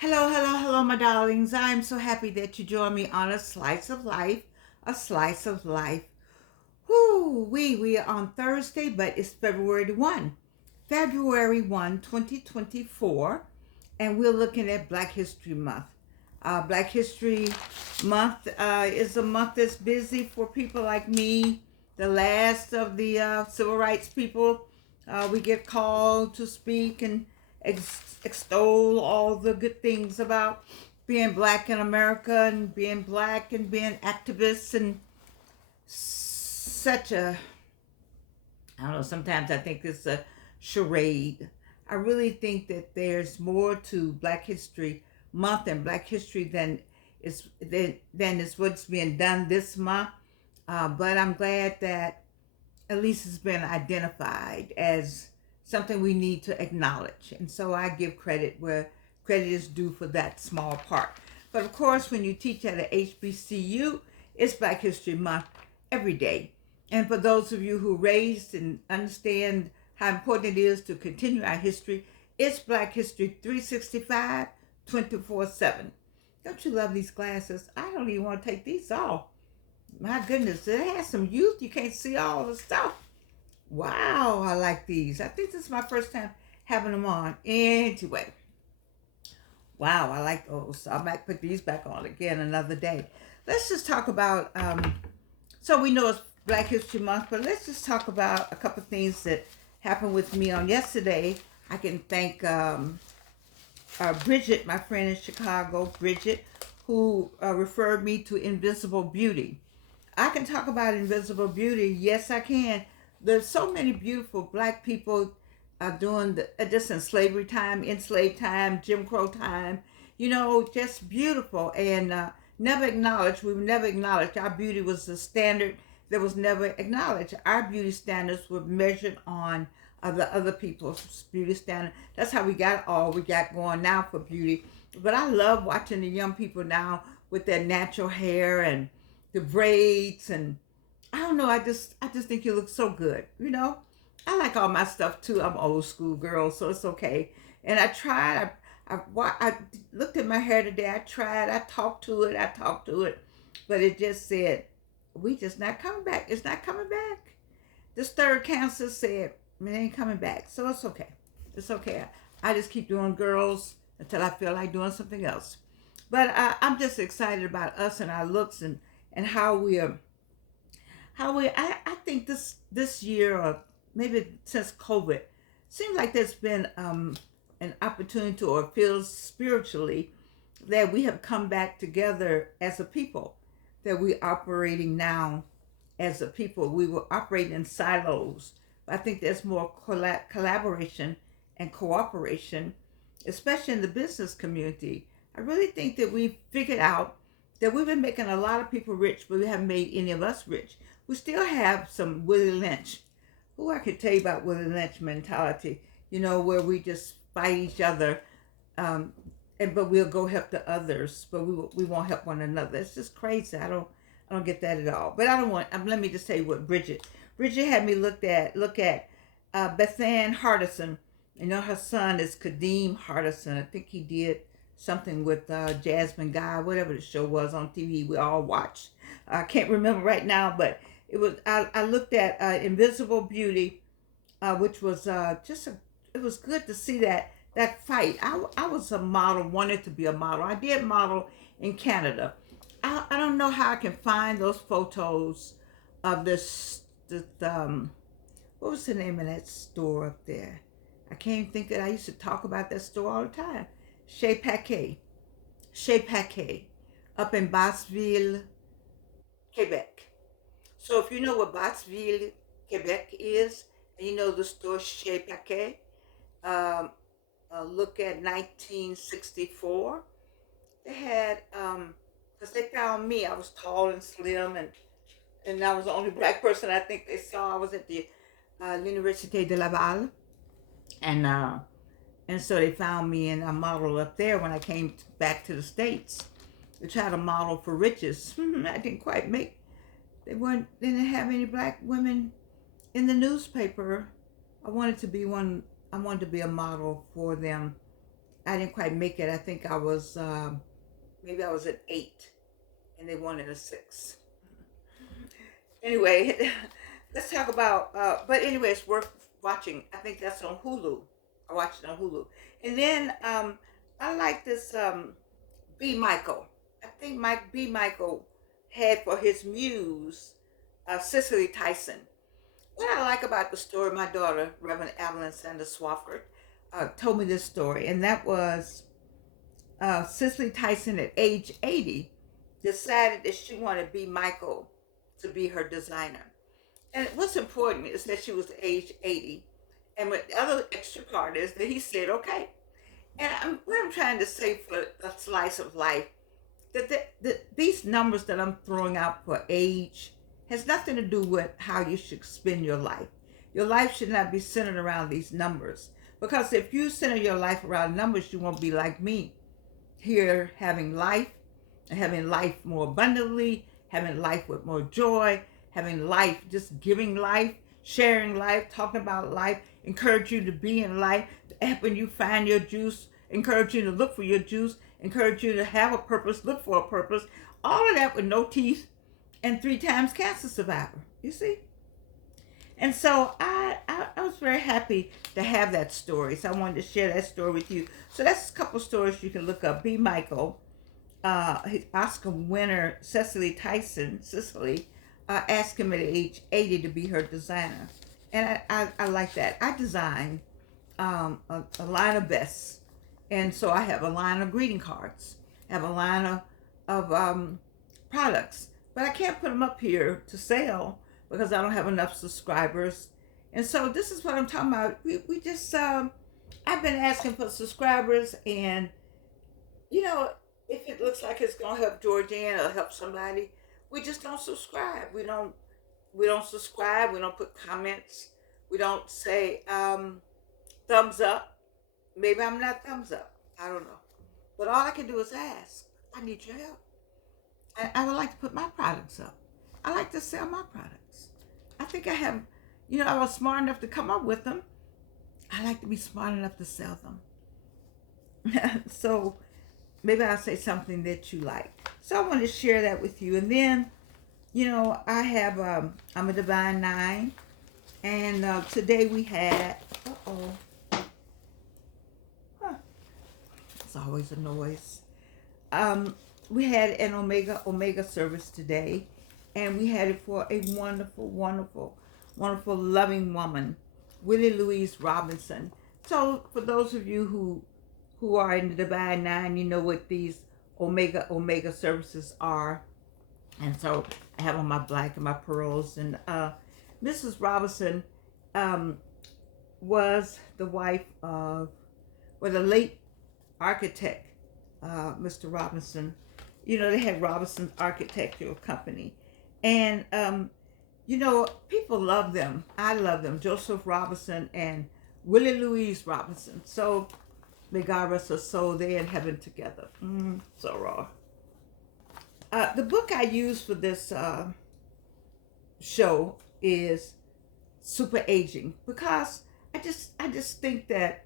Hello, hello, hello, my darlings. I'm so happy that you join me on a slice of life. Whoo, we are on Thursday, but it's February 1, 2024, and we're looking at Black History Month. Black History Month is a month that's busy for people like me, the last of the civil rights people. We get called to speak and extol all the good things about being black in America and being black and being activists and such a, I don't know, sometimes I think it's a charade. I really think that there's more to Black History Month and Black History than is what's being done this month. But I'm glad that at least it's been identified as something we need to acknowledge. And so I give credit where credit is due for that small part. But of course, when you teach at a HBCU, it's Black History Month every day. And for those of you who raised and understand how important it is to continue our history, it's Black History 365, 24/7. Don't you love these glasses? I don't even want to take these off. My goodness, it has some youth. You can't see all the stuff. Wow, I like these. I think this is my first time having them on. Anyway, wow, I like those. I might put these back on again another day. Let's just talk about, so we know it's Black History Month, but let's just talk about a couple things that happened with me on yesterday. I can thank Bridget, my friend in Chicago, Bridget, who referred me to Invisible Beauty. I can talk about Invisible Beauty. Yes, I can. There's so many beautiful black people doing just in slavery time, enslaved time, Jim Crow time. Just beautiful and never acknowledged. We were never acknowledged. Our beauty was the standard that was never acknowledged. Our beauty standards were measured on the other people's beauty standard. That's how we got all we got going now for beauty. But I love watching the young people now with their natural hair and the braids, and I don't know. I just think you look so good. I like all my stuff too. I'm old school girl, so it's okay. And I tried. I looked at my hair today. I tried. I talked to it. But it just said, "We just not coming back. It's not coming back." This third cancer said it ain't coming back, so it's okay. It's okay. I just keep doing girls until I feel like doing something else. But I'm just excited about us and our looks and how we. I think this year, or maybe since COVID, seems like there's been an opportunity, or it feels spiritually that we have come back together as a people, that we're operating now as a people. We were operating in silos. I think there's more collaboration and cooperation, especially in the business community. I really think that we've figured out that we've been making a lot of people rich, but we haven't made any of us rich. We still have some Willie Lynch. Who I could tell you about Willie Lynch mentality, where we just fight each other, um, but we'll go help the others, but we won't help one another. It's just crazy. I don't get that at all. But I don't want. Let me just tell you what Bridget had me look at Bethann Hardison. Her son is Kadeem Hardison. I think he did something with Jasmine Guy, whatever the show was on TV we all watched. I can't remember right now, but it was. I looked at Invisible Beauty, which was it was good to see that fight. I was a model, wanted to be a model. I did model in Canada. I don't know how I can find those photos of this what was the name of that store up there? I can't even think that I used to talk about that store all the time. Chez Paquet. Chez Paquet. Up in Basseville, Quebec. So if you know what Basseville, Quebec is, and you know the store Chez Paquet, um, look at 1964. They had, because they found me. I was tall and slim, and I was the only black person I think they saw. I was at the L'Université de Laval, and uh, and so they found me, and I modeled up there when I came back to the States to try to model for riches. I didn't quite make. They didn't have any black women in the newspaper. I wanted to be one. I wanted to be a model for them I didn't quite make it. I think I was maybe I was at 8, and they wanted a 6. Anyway, let's talk about. But anyway, it's worth watching. I think that's on Hulu. I watched it on Hulu, and then I like this B. Michael. I think Mike B. Michael had for his muse Cicely Tyson. What I like about the story, my daughter, Reverend Evelyn Sanders Swafford, told me this story, and that was Cicely Tyson at age 80 decided that she wanted B. Michael to be her designer. And what's important is that she was age 80. And what the other extra part is that he said, okay. And what I'm trying to say for a slice of life, that these numbers that I'm throwing out for age has nothing to do with how you should spend your life. Your life should not be centered around these numbers. Because if you center your life around numbers, you won't be like me, here having life, and having life more abundantly, having life with more joy, having life, just giving life, sharing life, talking about life, encourage you to be in life, helping you find your juice, encourage you to look for your juice, encourage you to have a purpose, look for a purpose. All of that with no teeth and 3 times cancer survivor, you see? And so I was very happy to have that story. So I wanted to share that story with you. So that's a couple stories you can look up. B. Michael, Oscar winner Cicely Tyson, asked him at age 80 to be her designer. And I like that. I design a line of vests. And so I have a line of greeting cards. I have a line of products. But I can't put them up here to sell because I don't have enough subscribers. And so this is what I'm talking about. We just, I've been asking for subscribers, and, you know, if it looks like it's going to help Georgianne or help somebody, we just don't subscribe. We don't subscribe. We don't put comments. We don't say thumbs up. Maybe I'm not thumbs up. I don't know. But all I can do is ask. I need your help. I would like to put my products up. I like to sell my products. I think I have, I was smart enough to come up with them. I like to be smart enough to sell them. So maybe I'll say something that you like. So I want to share that with you. And then, I have, I'm a Divine 9. And today we had, it's always a noise. We had an Omega service today, and we had it for a wonderful, wonderful, wonderful, loving woman, Willie Louise Robinson. So for those of you who are in the Divine 9, you know what these Omega services are. And so I have on my black and my pearls. And Mrs. Robinson was the wife of, the late architect, Mr. Robinson. They had Robinson's Architectural Company. And, people love them. I love them. Joseph Robinson and Willie Louise Robinson. So may God rest her soul. They're in heaven together. So raw. The book I use for this show is Super Aging, because I just think that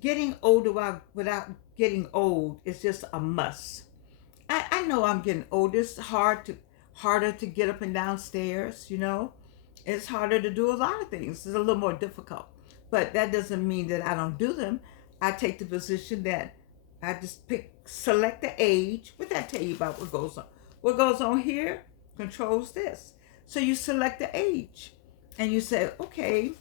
getting older without getting old is just a must. I know I'm getting older. It's harder to get up and down stairs, It's harder to do a lot of things. It's a little more difficult. But that doesn't mean that I don't do them. I take the position that I just select the age. What did I tell you about what goes on? What goes on here controls this. So you select the age. And you say, okay,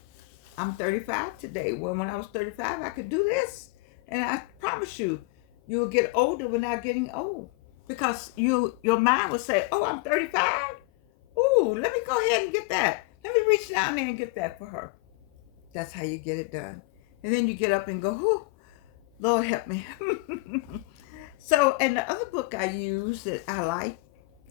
I'm 35 today. Well, when I was 35, I could do this. And I promise you, you'll get older without getting old. Because your mind will say, oh, I'm 35? Ooh, let me go ahead and get that. Let me reach down there and get that for her. That's how you get it done. And then you get up and go, oh, Lord help me. So, and the other book I use that I like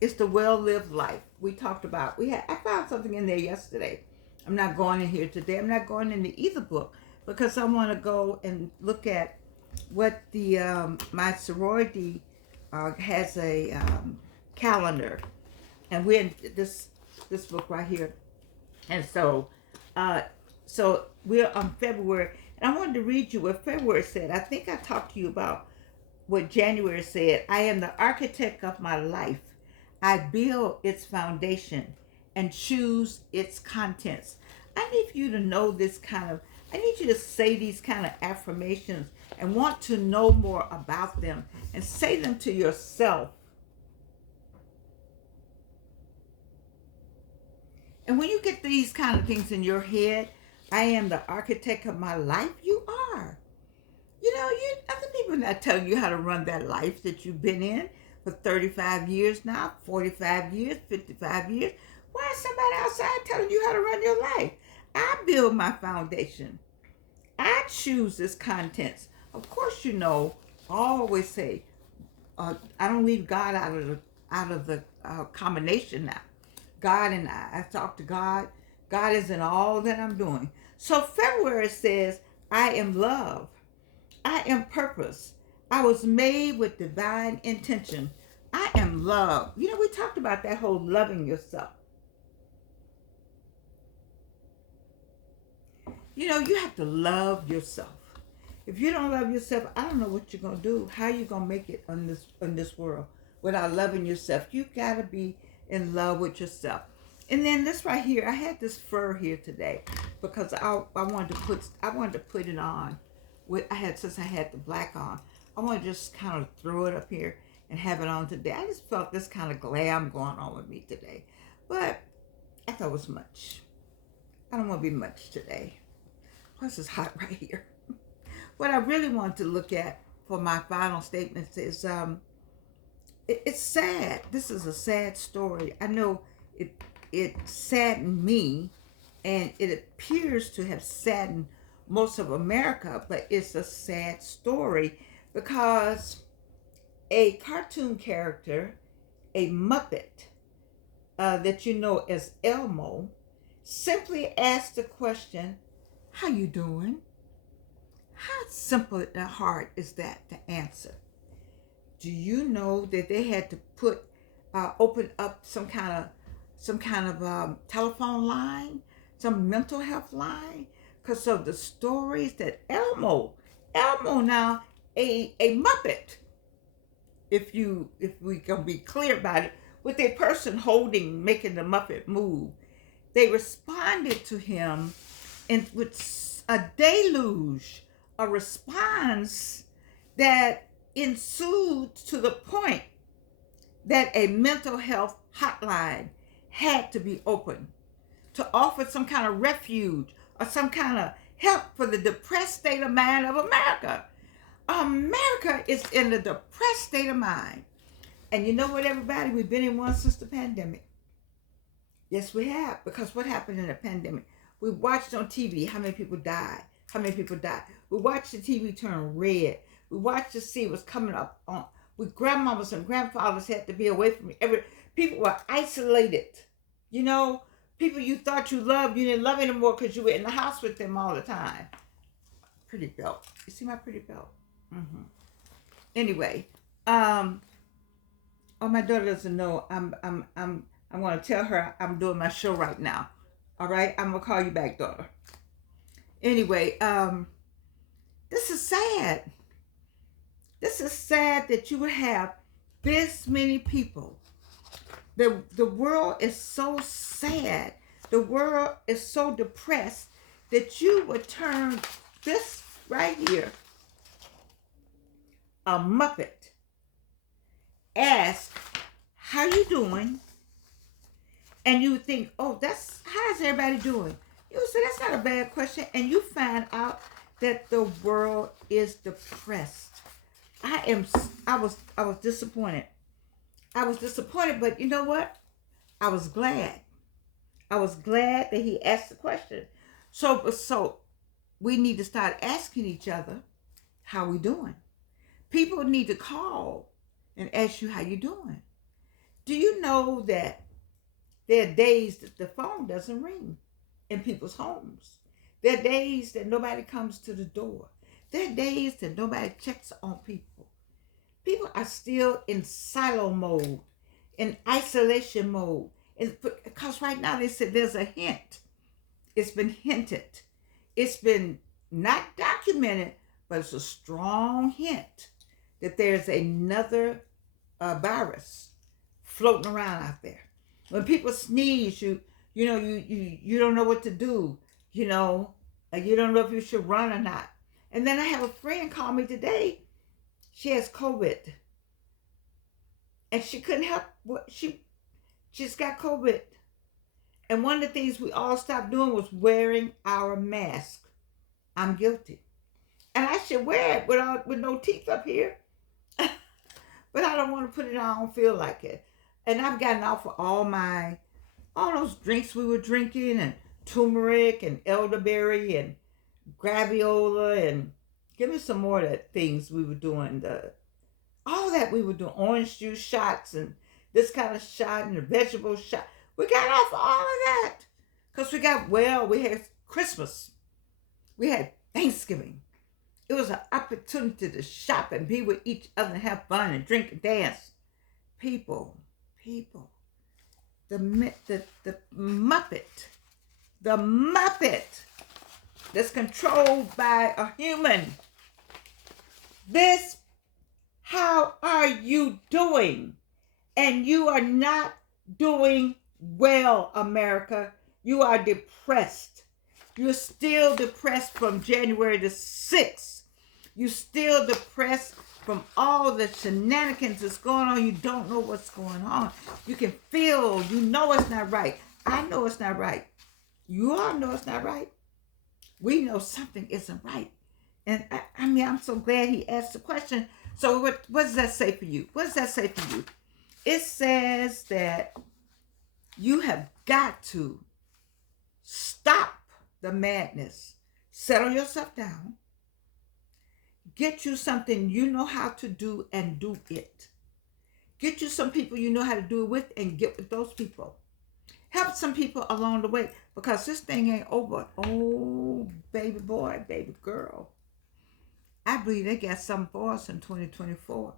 is The Well-Lived Life. We talked about, I found something in there yesterday. I'm not going in here today. I'm not going into either book because I want to go and look at what the my sorority has a calendar, and we're in this book right here, and so we're on February, And I wanted to read you what February said. I think I talked to you about what January said. I am the architect of my life. I build its foundation and choose its contents. I need you to know this kind of, I need you to say these kind of affirmations and want to know more about them and say them to yourself. And when you get these kind of things in your head, I am the architect of my life, you are. You know, other people not telling you how to run that life that you've been in for 35 years now, 45 years, 55 years. Why is somebody outside telling you how to run your life? I build my foundation. I choose its contents. Of course, you know, I always say, I don't leave God out of the combination now. God and I talk to God. God is in all that I'm doing. So February says, I am love. I am purpose. I was made with divine intention. I am love. You know, we talked about that whole loving yourself. You know, you have to love yourself. If you don't love yourself, I don't know what you're gonna do. How you gonna make it on this world without loving yourself? You gotta be in love with yourself. And then this right here, I had this fur here today because I wanted to put it on. Since I had the black on, I want to just kind of throw it up here and have it on today. I just felt this kind of glam going on with me today, but I thought it was much. I don't want to be much today. Plus, it's hot right here. What I really want to look at for my final statements is it's sad. This is a sad story. I know it saddened me, and it appears to have saddened most of America, but it's a sad story because a cartoon character, a Muppet that you know as Elmo, simply asked the question, how you doing? How simple and hard is that to answer? Do you know that they had to open up some kind of telephone line, some mental health line, because of the stories that Elmo now, a Muppet, if we can be clear about it, with a person making the Muppet move, they responded to him with a deluge, a response that ensued to the point that a mental health hotline had to be opened to offer some kind of refuge or some kind of help for the depressed state of mind of America. America is in the depressed state of mind. And you know what, everybody? We've been in one since the pandemic. Yes, we have. Because what happened in the pandemic? We watched on TV how many people died. How many people died. We watched the TV turn red. We watched to see what's coming up on. With grandmamas and grandfathers had to be away from me. People were isolated. You know, people you thought you loved, you didn't love anymore because you were in the house with them all the time. Pretty belt. You see my pretty belt? Mm-hmm. Anyway, oh, my daughter doesn't know. I'm going to tell her I'm doing my show right now. All right, I'm gonna call you back, daughter. Anyway, this is sad. This is sad that you would have this many people. The world is so sad. The world is so depressed that you would turn this right here, a Muppet, ask, how you doing? And you would think, oh, how's everybody doing? You would say, that's not a bad question. And you find out that the world is depressed. I was disappointed. I was disappointed, but you know what? I was glad. I was glad that he asked the question. So we need to start asking each other, how we doing? People need to call and ask you how you doing. Do you know that there are days that the phone doesn't ring in people's homes? There are days that nobody comes to the door. There are days that nobody checks on people. People are still in silo mode, in isolation mode. Because right now they said there's a hint. It's been hinted. It's been not documented, but it's a strong hint that there's another virus floating around out there. When people sneeze, you don't know what to do. You don't know if you should run or not. And then I have a friend call me today. She has COVID, and she couldn't help. She's got COVID, and one of the things we all stopped doing was wearing our mask. I'm guilty, and I should wear it with no teeth up here. But I don't want to put it on. I don't feel like it. And I've gotten off of all those drinks we were drinking, and turmeric and elderberry and graviola, and give me some more of that things we were doing. All that we were doing, orange juice shots and this kind of shot and the vegetable shot. We got off all of that because we had Christmas. We had Thanksgiving. It was an opportunity to shop and be with each other and have fun and drink and dance. People, the Muppet that's controlled by a human. How are you doing? And you are not doing well, America. You are depressed. You're still depressed from January the 6th. You're still depressed from all the shenanigans that's going on. You don't know what's going on. You can feel, you know it's not right. I know it's not right. You all know it's not right. We know something isn't right. And I'm so glad he asked the question. So what does that say for you? What does that say for you? It says that you have got to stop the madness. Settle yourself down. Get you something you know how to do and do it. Get you some people you know how to do it with and get with those people. Help some people along the way because this thing ain't over. Oh, baby boy, baby girl. I believe they got something for us in 2024.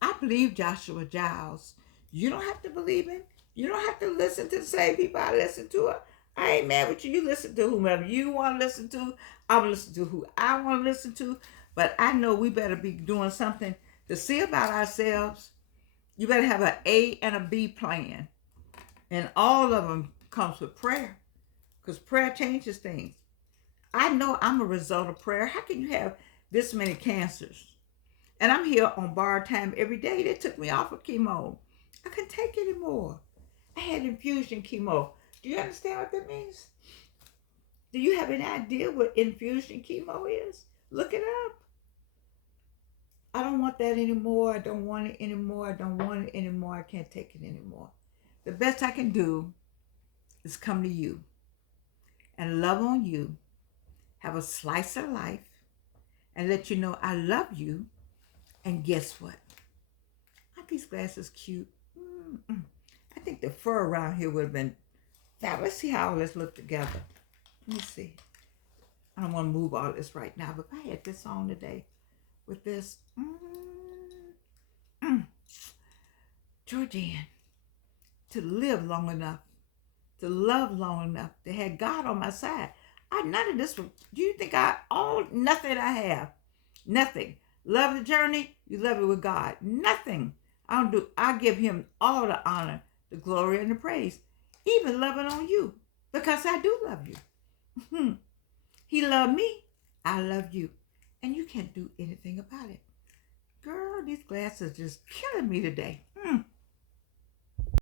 I believe Joshua Giles. You don't have to believe him. You don't have to listen to the same people I listen to. I ain't mad with you. You listen to whomever you want to listen to. I'm going to listen to who I want to listen to. But I know we better be doing something to see about ourselves. You better have an A and a B plan. And all of them comes with prayer. Because prayer changes things. I know I'm a result of prayer. How can you have this many cancers? And I'm here on borrowed time every day. They took me off of chemo. I couldn't take it anymore. I had infusion chemo. Do you understand what that means? Do you have any idea what infusion chemo is? Look it up. I don't want that anymore. I don't want it anymore. I don't want it anymore. I can't take it anymore. The best I can do is come to you and love on you, have a slice of life, and let you know I love you. And guess what? Aren't these glasses cute? I think the fur around here would have been fab. Let's see how all this look together. Let me see. I don't want to move all this right now, but if I had this on today with this, Georgianne, to live long enough, to love long enough, to have God on my side. None of this. Do you think nothing I have? Nothing. Love the journey, you love it with God. Nothing. I give him all the honor, the glory, and the praise. Even loving on you. Because I do love you. He loved me. I love you. And you can't do anything about it. Girl, these glasses just killing me today.